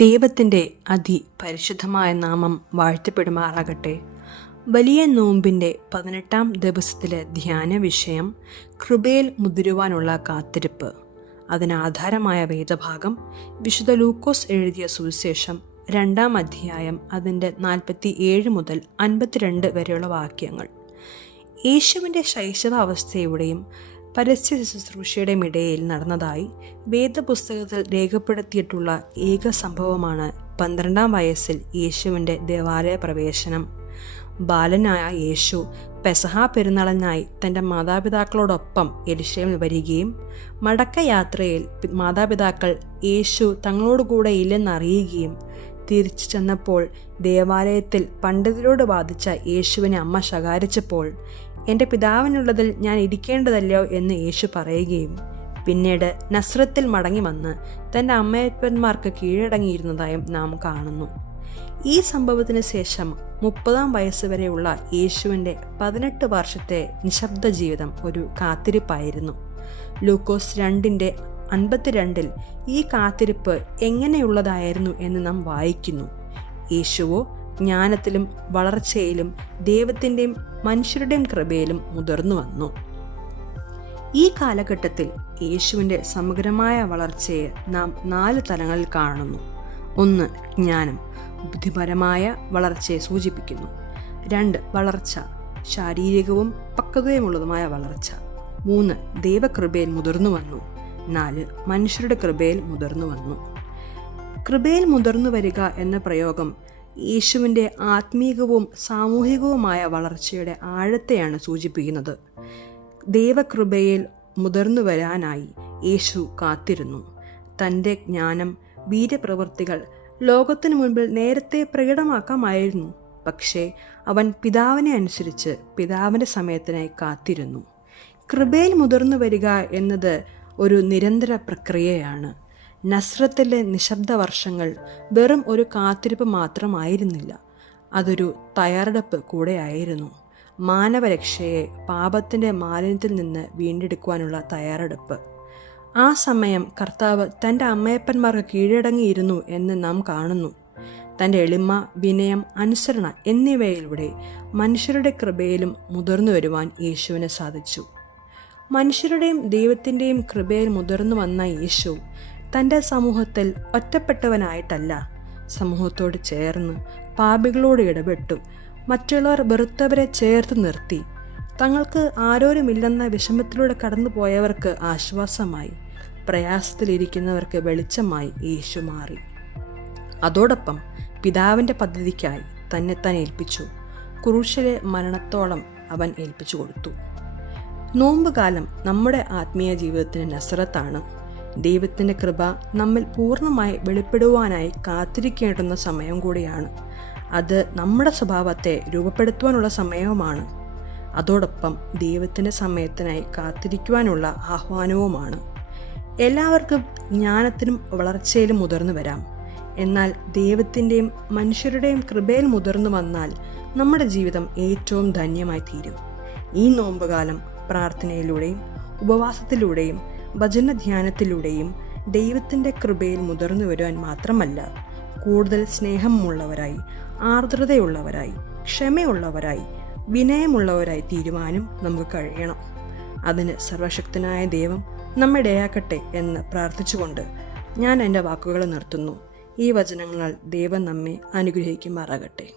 ദൈവത്തിൻ്റെ അതിപരിശുദ്ധമായ നാമം വാഴ്ത്തപ്പെടുമാറാകട്ടെ. വലിയ നോമ്പിൻ്റെ 18-ാം ദിവസത്തിലെ ധ്യാന വിഷയം കൃപയിൽ മുതിരുവാനുള്ള കാത്തിരിപ്പ്. അതിനാധാരമായ വേദഭാഗം വിശുദ്ധ ലൂക്കോസ് എഴുതിയ സുവിശേഷം 2-ാം അധ്യായം അതിൻ്റെ 47 മുതൽ 52 വരെയുള്ള വാക്യങ്ങൾ. യേശുവിൻ്റെ ശൈശവാവസ്ഥയുടെയും പരസ്യ ശുശ്രൂഷയുടെയും ഇടയിൽ നടന്നതായി വേദപുസ്തകത്തിൽ രേഖപ്പെടുത്തിയിട്ടുള്ള ഏക സംഭവമാണ് 12-ാം വയസ്സിൽ യേശുവിൻ്റെ ദേവാലയ പ്രവേശനം. ബാലനായ യേശു പെസഹ പെരുന്നാളിനായി തൻ്റെ മാതാപിതാക്കളോടൊപ്പം യെരുശലേമിൽ വരികയും മടക്കയാത്രയിൽ മാതാപിതാക്കൾ യേശു തങ്ങളോടുകൂടെ ഇല്ലെന്നറിയുകയും തിരിച്ചു ചെന്നപ്പോൾ ദേവാലയത്തിൽ പണ്ഡിതരോട് വാദിച്ച യേശുവിനെ അമ്മ ശകാരിച്ചപ്പോൾ എൻ്റെ പിതാവിനുള്ളതിൽ ഞാൻ ഇരിക്കേണ്ടതല്ലോ എന്ന് യേശു പറയുകയും പിന്നീട് നസ്രത്തിൽ മടങ്ങി വന്ന് തൻ്റെ അമ്മയപ്പന്മാർക്ക് കീഴടങ്ങിയിരുന്നതായും നാം കാണുന്നു. ഈ സംഭവത്തിന് ശേഷം 30-ാം വയസ്സ് വരെയുള്ള യേശുവിൻ്റെ 18 വർഷത്തെ നിശബ്ദ ജീവിതം ഒരു കാത്തിരിപ്പായിരുന്നു. ലൂക്കോസ് 2:52 ഈ കാത്തിരിപ്പ് എങ്ങനെയുള്ളതായിരുന്നു എന്ന് നാം വായിക്കുന്നു. യേശുവോ ജ്ഞാനത്തിലും വളർച്ചയിലും ദൈവത്തിൻ്റെയും മനുഷ്യരുടെയും കൃപയിലും മുതിർന്നു വന്നു. ഈ കാലഘട്ടത്തിൽ യേശുവിൻ്റെ സമഗ്രമായ വളർച്ചയെ നാം 4 തലങ്ങളിൽ കാണുന്നു. 1. ജ്ഞാനം, ബുദ്ധിപരമായ വളർച്ചയെ സൂചിപ്പിക്കുന്നു. 2. വളർച്ച, ശാരീരികവും പക്വതയുമുള്ളതുമായ വളർച്ച. 3. ദൈവകൃപയിൽ മുതിർന്നു വന്നു. 4. മനുഷ്യരുടെ കൃപയിൽ മുതിർന്നു വന്നു. കൃപയിൽ മുതിർന്നു വരിക എന്ന പ്രയോഗം യേശുവിൻ്റെ ആത്മീകവും സാമൂഹികവുമായ വളർച്ചയുടെ ആഴത്തെയാണ് സൂചിപ്പിക്കുന്നത്. ദൈവകൃപയിൽ മുതിർന്നു വരാനായി യേശു കാത്തിരുന്നു. തൻ്റെ ജ്ഞാനം, വീര്യപ്രവൃത്തികൾ ലോകത്തിനു മുൻപിൽ നേരത്തെ പ്രകടമാക്കാമായിരുന്നു. പക്ഷേ അവൻ പിതാവിനെ അനുസരിച്ച് പിതാവിൻ്റെ സമയത്തിനായി കാത്തിരുന്നു. കൃപയിൽ മുതിർന്നു വരിക എന്നത് ഒരു നിരന്തര പ്രക്രിയയാണ്. നസ്രത്തിലെ നിശബ്ദ വർഷങ്ങൾ വെറും ഒരു കാത്തിരിപ്പ് മാത്രമായിരുന്നില്ല, അതൊരു തയ്യാറെടുപ്പ് കൂടെയായിരുന്നു. മാനവരക്ഷയെ പാപത്തിൻ്റെ മാലിന്യത്തിൽ നിന്ന് വീണ്ടെടുക്കുവാനുള്ള തയ്യാറെടുപ്പ്. ആ സമയം കർത്താവ് തൻ്റെ അമ്മയപ്പന്മാർക്ക് കീഴടങ്ങിയിരുന്നു എന്ന് നാം കാണുന്നു. തൻ്റെ എളിമ, വിനയം, അനുസരണ എന്നിവയിലൂടെ മനുഷ്യരുടെ കൃപയിലും മുതിർന്നു വരുവാൻ യേശുവിന് സാധിച്ചു. മനുഷ്യരുടെയും ദൈവത്തിൻ്റെയും കൃപയിൽ മുതിർന്നു വന്ന യേശു തൻ്റെ സമൂഹത്തിൽ ഒറ്റപ്പെട്ടവനായിട്ടല്ല, സമൂഹത്തോട് ചേർന്ന് പാപികളോട് ഇടപെട്ടു. മറ്റുള്ളവർ വെറുത്തവരെ ചേർത്ത് നിർത്തി. തങ്ങൾക്ക് ആരോരുമില്ലെന്ന വിഷമത്തിലൂടെ കടന്നു പോയവർക്ക് ആശ്വാസമായി, പ്രയാസത്തിലിരിക്കുന്നവർക്ക് വെളിച്ചമായി യേശു മാറി. അതോടൊപ്പം പിതാവിൻ്റെ പദ്ധതിക്കായി തന്നെ ഏൽപ്പിച്ചു. ക്രൂശിലെ മരണത്തോളം അവൻ ഏൽപ്പിച്ചു കൊടുത്തു. നോമ്പുകാലം നമ്മുടെ ആത്മീയ ജീവിതത്തിന് നസ്രത്താണ്. ദൈവത്തിൻ്റെ കൃപ നമ്മിൽ പൂർണ്ണമായി വെളിപ്പെടുവാനായി കാത്തിരിക്കേണ്ടുന്ന സമയം കൂടിയാണ്. അത് നമ്മുടെ സ്വഭാവത്തെ രൂപപ്പെടുത്തുവാനുള്ള സമയവുമാണ്. അതോടൊപ്പം ദൈവത്തിൻ്റെ സമയത്തിനായി കാത്തിരിക്കുവാനുള്ള ആഹ്വാനവുമാണ്. എല്ലാവർക്കും ജ്ഞാനത്തിനും വളർച്ചയിലും മുതിർന്നു വരാം. എന്നാൽ ദൈവത്തിൻ്റെയും മനുഷ്യരുടെയും കൃപയിൽ മുതിർന്നു വന്നാൽ നമ്മുടെ ജീവിതം ഏറ്റവും ധന്യമായി തീരും. ഈ നോമ്പുകാലം പ്രാർത്ഥനയിലൂടെയും ഉപവാസത്തിലൂടെയും വചനധ്യാനത്തിലൂടെയും ദൈവത്തിൻ്റെ കൃപയിൽ മുതിർന്നു വരുവാൻ മാത്രമല്ല, കൂടുതൽ സ്നേഹമുള്ളവരായി, ആർദ്രതയുള്ളവരായി, ക്ഷമയുള്ളവരായി, വിനയമുള്ളവരായി തീരുവാനും നമുക്ക് കഴിയണം. അതിന് സർവശക്തനായ ദൈവം നമ്മെ ഇടയാക്കട്ടെ എന്ന് പ്രാർത്ഥിച്ചുകൊണ്ട് ഞാൻ എൻ്റെ വാക്കുകൾ നിർത്തുന്നു. ഈ വചനങ്ങളാൽ ദൈവം നമ്മെ അനുഗ്രഹിക്കുമാറാകട്ടെ.